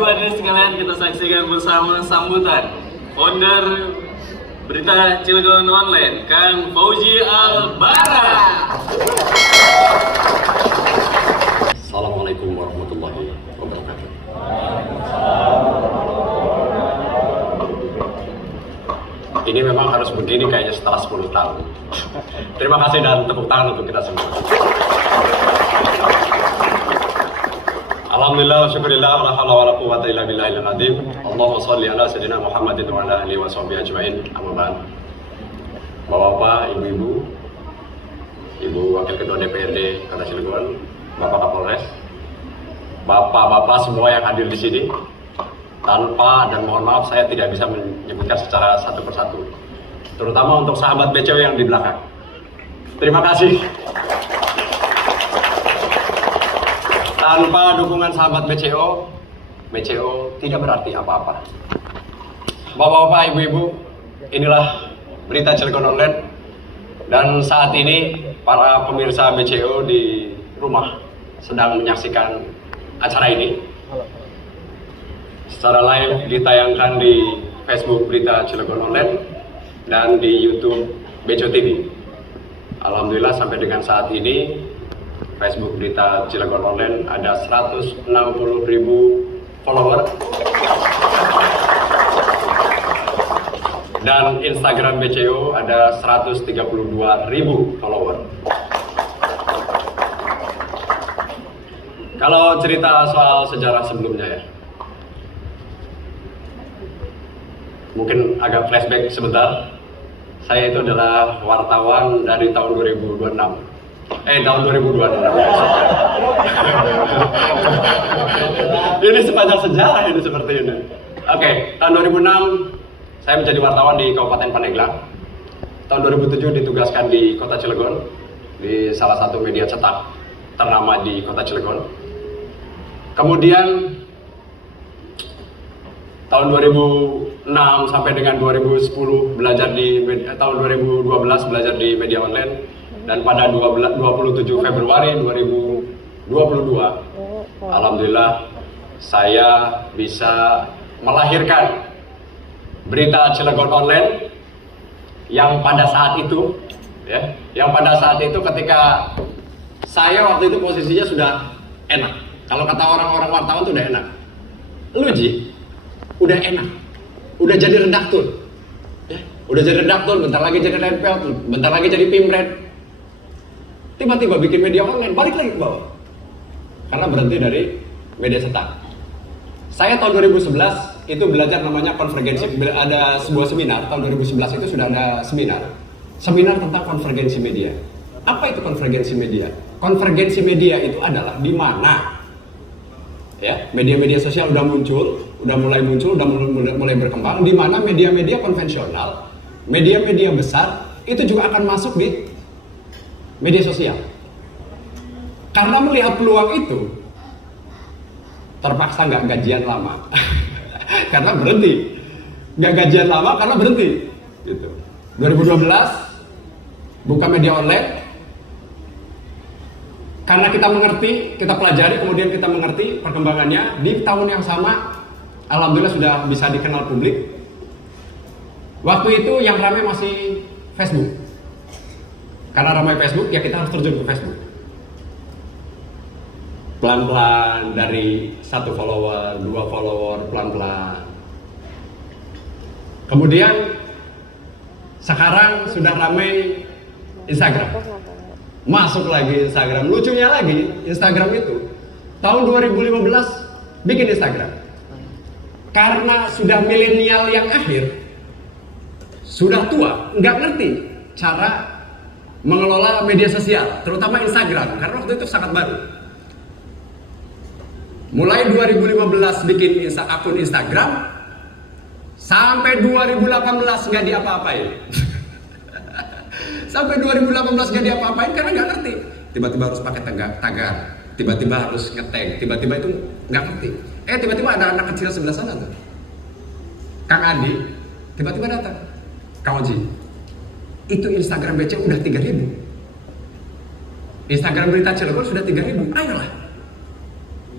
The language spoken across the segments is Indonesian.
Ibu hadirin sekalian, kita saksikan bersama sambutan founder Berita Cilegon Online, Kang Fauzi Albara. Assalamualaikum warahmatullahi wabarakatuh. Ini memang harus begini kayaknya setelah 10 tahun. Terima kasih dan tepuk tangan untuk kita semua. Alhamdulillah, syukurillah, wa la hawla wa la quwwata illa billahil azim. Allahumma shalli ala sayyidina Muhammadin wa ala alihi wa sahbihi ajmain. Amma ba'd. Bapak-bapak, ibu-ibu, Ibu Wakil Ketua DPRD Kota Cilegon, Bapak Kapolres, bapak-bapak semua yang hadir di sini, tanpa dan mohon maaf saya tidak bisa menyebutkan secara satu persatu, terutama untuk sahabat BCO yang di belakang. Terima kasih. Tanpa dukungan sahabat BCO tidak berarti apa-apa. Bapak-bapak, ibu-ibu, inilah Berita Cilegon Online. Dan saat ini para pemirsa BCO di rumah sedang menyaksikan acara ini secara live, ditayangkan di Facebook Berita Cilegon Online dan di YouTube BCO TV. Alhamdulillah sampai dengan saat ini Facebook Berita Cilegon Online ada 160.000 follower dan Instagram BCO ada 132.000 follower. Kalau cerita soal sejarah sebelumnya ya, mungkin agak flashback sebentar. Saya itu adalah wartawan dari tahun 2026. Tahun 2026. Ini sepanjang sejarah ini seperti ini. Oke, tahun 2006 saya menjadi wartawan di Kabupaten Pandeglang. Tahun 2007 ditugaskan di Kota Cilegon di salah satu media cetak ternama di Kota Cilegon. Kemudian tahun 2006 sampai dengan 2010 belajar di tahun 2012 belajar di media online, dan pada 27 Februari 2022 alhamdulillah saya bisa melahirkan Berita Cilegon Online yang pada saat itu ketika saya waktu itu posisinya sudah enak. Kalau kata orang-orang wartawan itu udah enak. Lu Ji, udah enak. Udah jadi redaktur. Ya, udah jadi redaktur, bentar lagi jadi nempel, bentar lagi jadi pimret. Tiba-tiba bikin media online, balik lagi ke bawah. Karena berhenti dari media cetak. Saya tahun 2011 itu belajar namanya konvergensi. Ada sebuah seminar, tahun 2011 itu sudah ada seminar tentang konvergensi media. Apa itu konvergensi media? Konvergensi media itu adalah di mana ya, media-media sosial udah mulai muncul, udah mulai berkembang, di mana media-media konvensional, media-media besar itu juga akan masuk di media sosial. Karena melihat peluang itu, terpaksa nggak gajian lama. Karena berhenti. Nggak gajian lama karena berhenti. Gitu. 2012 buka media online. Karena kita mengerti, kita pelajari, kemudian kita mengerti perkembangannya. Di tahun yang sama, alhamdulillah sudah bisa dikenal publik. Waktu itu yang ramai masih Facebook. Karena ramai Facebook, ya kita harus terjun ke Facebook. Pelan-pelan dari 1 follower, 2 follower, pelan-pelan. Kemudian sekarang sudah ramai Instagram. Masuk lagi Instagram. Lucunya lagi, Instagram itu tahun 2015 bikin Instagram. Karena sudah milenial yang akhir, sudah tua, nggak ngerti cara mengelola media sosial, terutama Instagram, karena waktu itu sangat baru. Mulai 2015 bikin akun Instagram, sampai 2018 nggak diapa-apain. Sampai 2018 nggak diapa-apain karena nggak ngerti. Tiba-tiba harus pakai tagar, tiba-tiba harus nge-tag, tiba-tiba itu nggak ngerti. Tiba-tiba ada anak kecil sebelah sana tuh, Kang Adi, tiba-tiba datang, Kang Oji, itu Instagram BC udah 3.000. Instagram Berita Cilegon sudah 3.000, ayolah.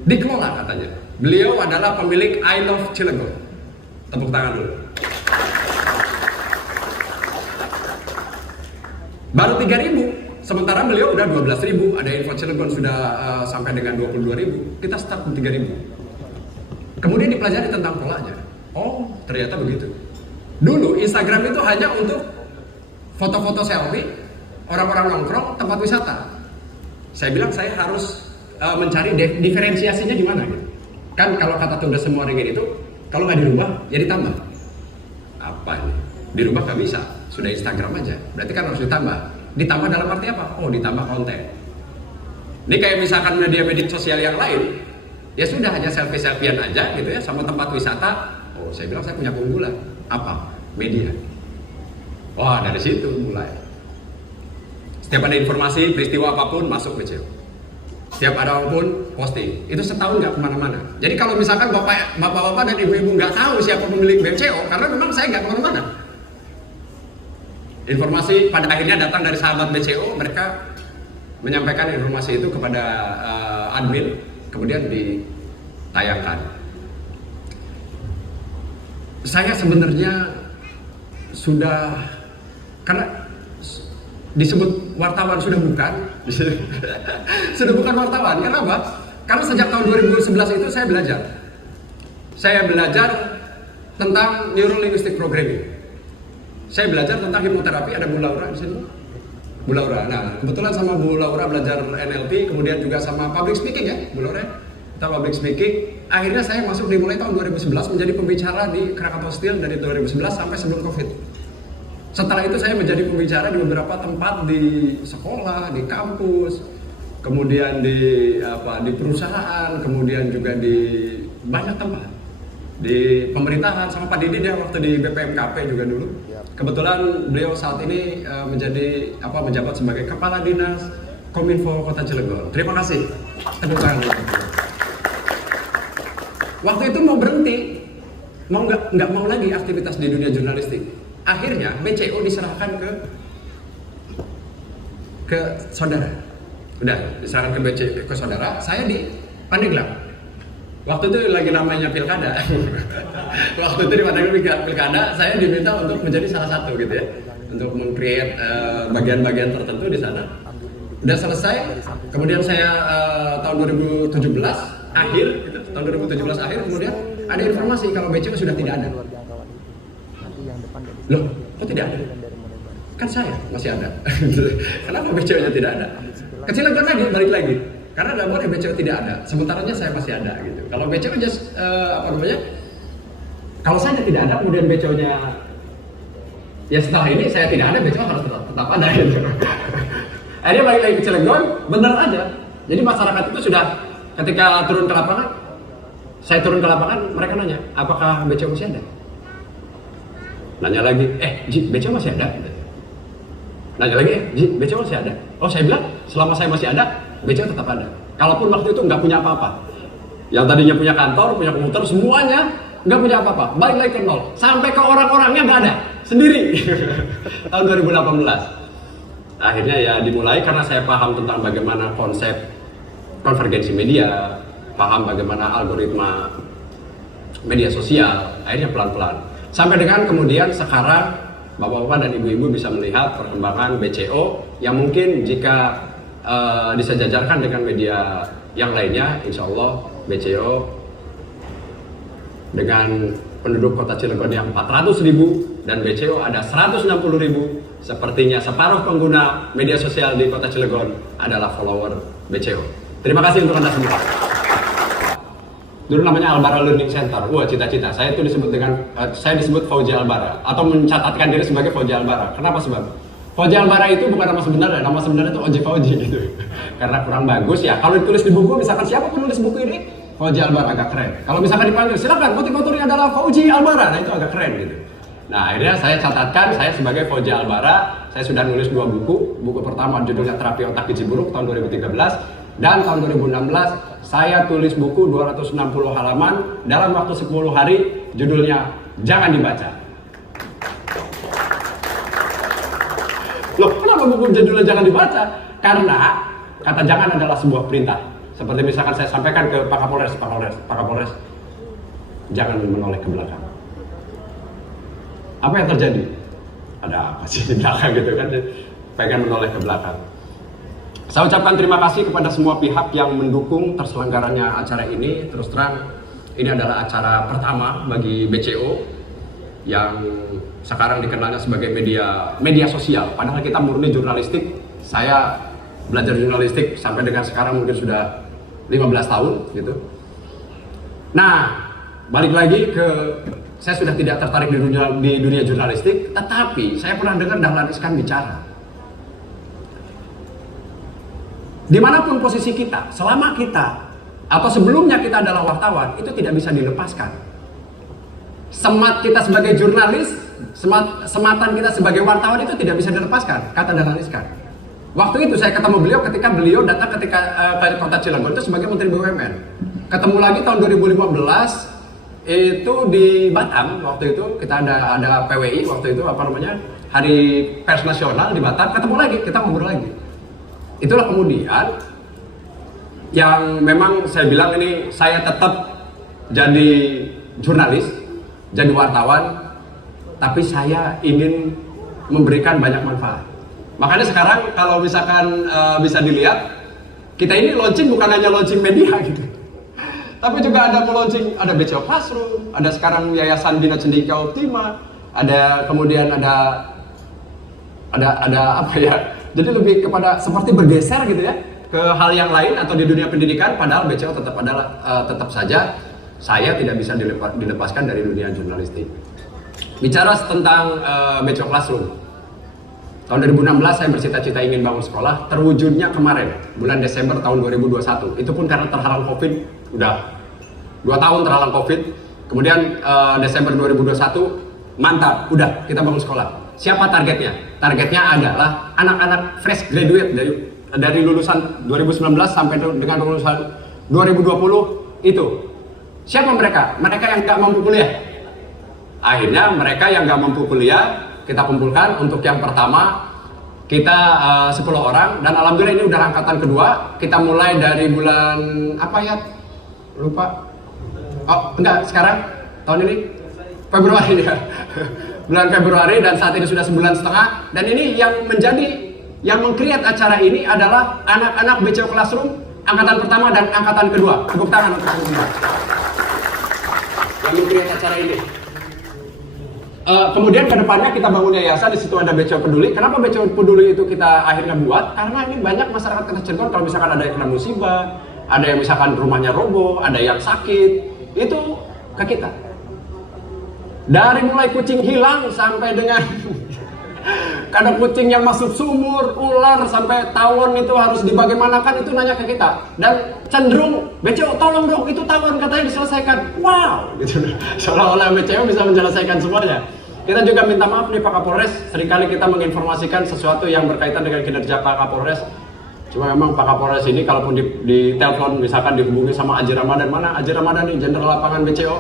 Dikelola katanya. Beliau adalah pemilik I Love Cilegon. Tepuk tangan dulu. Baru 3.000, sementara beliau udah 12.000. Ada info Cilegon sudah sampai dengan 22.000. Kita start di 3.000. Kemudian dipelajari tentang polanya. Oh, ternyata begitu. Dulu Instagram itu hanya untuk foto-foto selfie, orang-orang nongkrong, tempat wisata. Saya bilang saya harus mencari diferensiasinya di mana gitu. Kan kalau kata tunda semua ringin itu, kalau nggak dirubah, ya ditambah. Apa ini? Dirubah nggak bisa, sudah Instagram aja. Berarti kan harus ditambah. Ditambah dalam arti apa? Oh, ditambah konten. Ini kayak misalkan media-media sosial yang lain, ya sudah hanya selfie-selfiean aja gitu ya, sama tempat wisata. Oh, saya bilang saya punya keunggulan. Apa? Media. Wah, dari situ mulai. Setiap ada informasi, peristiwa apapun, masuk BCO. Setiap ada apapun, posting. Itu setahun nggak kemana-mana. Jadi kalau misalkan bapak-bapak dan ibu-ibu nggak tahu siapa pemilik BCO, karena memang saya nggak kemana-mana. Informasi pada akhirnya datang dari sahabat BCO, mereka menyampaikan informasi itu kepada admin, kemudian ditayangkan. Saya sebenarnya sudah, karena disebut wartawan sudah bukan, sudah bukan wartawan. Kenapa? Karena sejak tahun 2011 itu saya belajar. Saya belajar tentang Neuro Linguistic Programming. Saya belajar tentang hipnoterapi, ada Bu Laura di sini. Bu Laura. Nah, kebetulan sama Bu Laura belajar NLP, kemudian juga sama public speaking ya, Bu Laura. Kita public speaking. Akhirnya saya masuk dimulai tahun 2011 menjadi pembicara di Krakatau Steel dari 2011 sampai sebelum Covid. Setelah itu saya menjadi pembicara di beberapa tempat, di sekolah, di kampus, kemudian di perusahaan, kemudian juga di banyak tempat. Di pemerintahan sama Pak Didi dia waktu di BPMKP juga dulu. Kebetulan beliau saat ini menjabat sebagai Kepala Dinas Kominfo Kota Cilegon. Terima kasih. Tepuk tangan. Waktu itu mau berhenti, nggak mau lagi aktivitas di dunia jurnalistik. Akhirnya BCO diserahkan ke saudara. Udah diserahkan ke BCO ke saudara. Saya di Pandeglang. Waktu itu lagi namanya pilkada. Waktu itu di Pandeglang pilkada, saya diminta untuk menjadi salah satu gitu ya, untuk meng-create bagian-bagian tertentu di sana. Udah selesai. Kemudian saya tahun 2017 akhir, gitu, tahun 2017 akhir kemudian ada informasi kalau BCO sudah tidak ada. Loh, kok tidak ada? Kan saya masih ada. Kenapa BCO-nya tidak ada? Kecilegon lagi, balik lagi. Karena tidak boleh BCO tidak ada. Sementaranya saya masih ada gitu. Kalau BCO just kalau saya tidak ada, kemudian BCO-nya ya setelah ini saya tidak ada, BCO harus tetap ada gitu. Akhirnya balik lagi ke Cilegon, benar aja. Jadi masyarakat itu sudah ketika turun ke lapangan, saya turun ke lapangan, mereka nanya, apakah BCO masih ada? Nanya lagi, Ji, BCO masih ada? Nanya lagi, Ji, BCO masih ada? Oh, saya bilang, selama saya masih ada, BCO tetap ada. Kalaupun waktu itu nggak punya apa-apa. Yang tadinya punya kantor, punya komputer, semuanya nggak punya apa-apa. Balik lagi ke nol. Sampai ke orang-orangnya nggak ada. Sendiri. Tahun 2018. Akhirnya ya dimulai karena saya paham tentang bagaimana konsep konvergensi media, paham bagaimana algoritma media sosial, akhirnya pelan-pelan. Sampai dengan kemudian sekarang bapak-bapak dan ibu-ibu bisa melihat perkembangan BCO yang mungkin jika disejajarkan dengan media yang lainnya, insya Allah BCO dengan penduduk kota Cilegon yang 400.000 dan BCO ada 160.000, sepertinya separuh pengguna media sosial di kota Cilegon adalah follower BCO. Terima kasih untuk Anda semua. Dulu namanya Albara Learning Center. Wah, cita-cita saya itu saya disebut Fauzi Albara atau mencatatkan diri sebagai Fauzi Albara. Kenapa sebab? Fauzi Albara itu bukan nama sebenarnya, nama sebenarnya itu Oji Fauzi gitu. Karena kurang bagus ya. Kalau ditulis di buku, misalkan siapa penulis buku ini, Fauzi Albara, agak keren. Kalau misalkan dipanggil, silakan motivatornya adalah Fauzi Albara, nah itu agak keren gitu. Nah akhirnya saya catatkan, saya sebagai Fauzi Albara, saya sudah nulis 2 buku. Buku pertama judulnya Terapi Otak Gizi Buruk tahun 2013, dan tahun 2016 saya tulis buku 260 halaman dalam waktu 10 hari, judulnya Jangan Dibaca. Loh, kenapa buku judulnya Jangan Dibaca? Karena kata jangan adalah sebuah perintah. Seperti misalkan saya sampaikan ke Pak Kapolres, jangan menoleh ke belakang. Apa yang terjadi? Ada apa sih di belakang gitu kan? Pengen menoleh ke belakang. Saya ucapkan terima kasih kepada semua pihak yang mendukung terselenggaranya acara ini. Terus terang, ini adalah acara pertama bagi BCO yang sekarang dikenalnya sebagai media sosial. Padahal kita murni jurnalistik. Saya belajar jurnalistik sampai dengan sekarang mungkin sudah 15 tahun gitu. Nah, balik lagi ke saya sudah tidak tertarik di dunia jurnalistik, tetapi saya pernah dengar Dahlan Iskan bicara. Dimanapun posisi kita, selama kita atau sebelumnya kita adalah wartawan, itu tidak bisa dilepaskan. Semat kita sebagai jurnalis, sematan kita sebagai wartawan itu tidak bisa dilepaskan, kata Dahlan Iskan. Waktu itu saya ketemu beliau ketika beliau datang ke kota Cilegon itu sebagai Menteri BUMN. Ketemu lagi tahun 2015 itu di Batam. Waktu itu kita ada PWI waktu itu Hari Pers Nasional di Batam. Ketemu lagi, kita ngobrol lagi. Itulah kemudian yang memang saya bilang ini saya tetap jadi jurnalis, jadi wartawan, tapi saya ingin memberikan banyak manfaat. Makanya sekarang kalau misalkan bisa dilihat, kita ini launching bukan hanya launching media gitu, tapi juga ada launching, ada BCO Classroom, ada sekarang Yayasan Bina Cendekia Optima, ada kemudian ada apa ya? Jadi lebih kepada seperti bergeser gitu ya ke hal yang lain atau di dunia pendidikan. Padahal BCO tetap saja saya tidak bisa dilepaskan dari dunia jurnalistik. Bicara tentang BCO Classroom. Tahun 2016 saya bercita-cita ingin bangun sekolah, terwujudnya kemarin, bulan Desember tahun 2021. Itu pun karena terhalang Covid, udah 2 tahun terhalang Covid. Kemudian Desember 2021, mantap, udah kita bangun sekolah. Siapa targetnya? Targetnya adalah anak-anak fresh graduate dari lulusan 2019 sampai dengan lulusan 2020 itu. Siapa mereka? Mereka yang nggak mampu kuliah. Akhirnya mereka yang nggak mampu kuliah kita kumpulkan untuk yang pertama kita 10 orang dan alhamdulillah ini udah angkatan kedua. Kita mulai dari bulan apa ya? Lupa. Oh, enggak, sekarang tahun ini Februari ya. Bulan Februari dan saat ini sudah 1,5 bulan. Dan ini yang meng-create acara ini adalah anak-anak BCO Classroom angkatan pertama dan angkatan kedua. Tepuk tangan untuk semua yang meng-create acara ini. Kemudian kedepannya kita bangun yayasan, di situ ada BCO Peduli. Kenapa BCO Peduli itu kita akhirnya buat? Karena ini banyak masyarakat Kota Cilegon kalau misalkan ada yang kena musibah, ada yang misalkan rumahnya roboh, ada yang sakit, itu ke kita. Dari mulai kucing hilang sampai dengan kadang kucing yang masuk sumur, ular sampai tawon itu harus dibagaimanakan, itu nanya ke kita. Dan cenderung BCO tolong dong itu tawon katanya diselesaikan. Wow, gitu. Seolah-olah BCO bisa menyelesaikan semuanya. Kita juga minta maaf nih Pak Kapolres, seringkali kita menginformasikan sesuatu yang berkaitan dengan kinerja Pak Kapolres. Cuma memang Pak Kapolres ini kalaupun di telepon misalkan dihubungi sama Aji Ramadan, mana Aji Ramadan nih, Jenderal Lapangan BCO.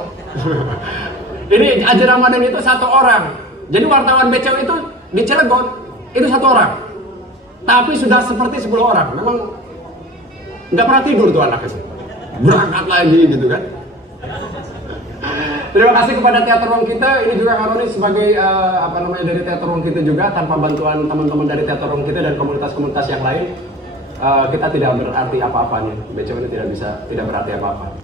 Ini Aji Ramadan itu 1 orang. Jadi wartawan BCO itu di Cilegon itu 1 orang. Tapi sudah seperti 10 orang. Memang nggak pernah tidur tuh anak itu. Berangkat lagi gitu kan. Terima kasih kepada Teater Ruang Kita. Ini juga Haroni sebagai dari Teater Ruang Kita juga. Tanpa bantuan teman-teman dari Teater Ruang Kita dan komunitas-komunitas yang lain, kita tidak berarti apa-apanya. BCO ini tidak berarti apa-apa.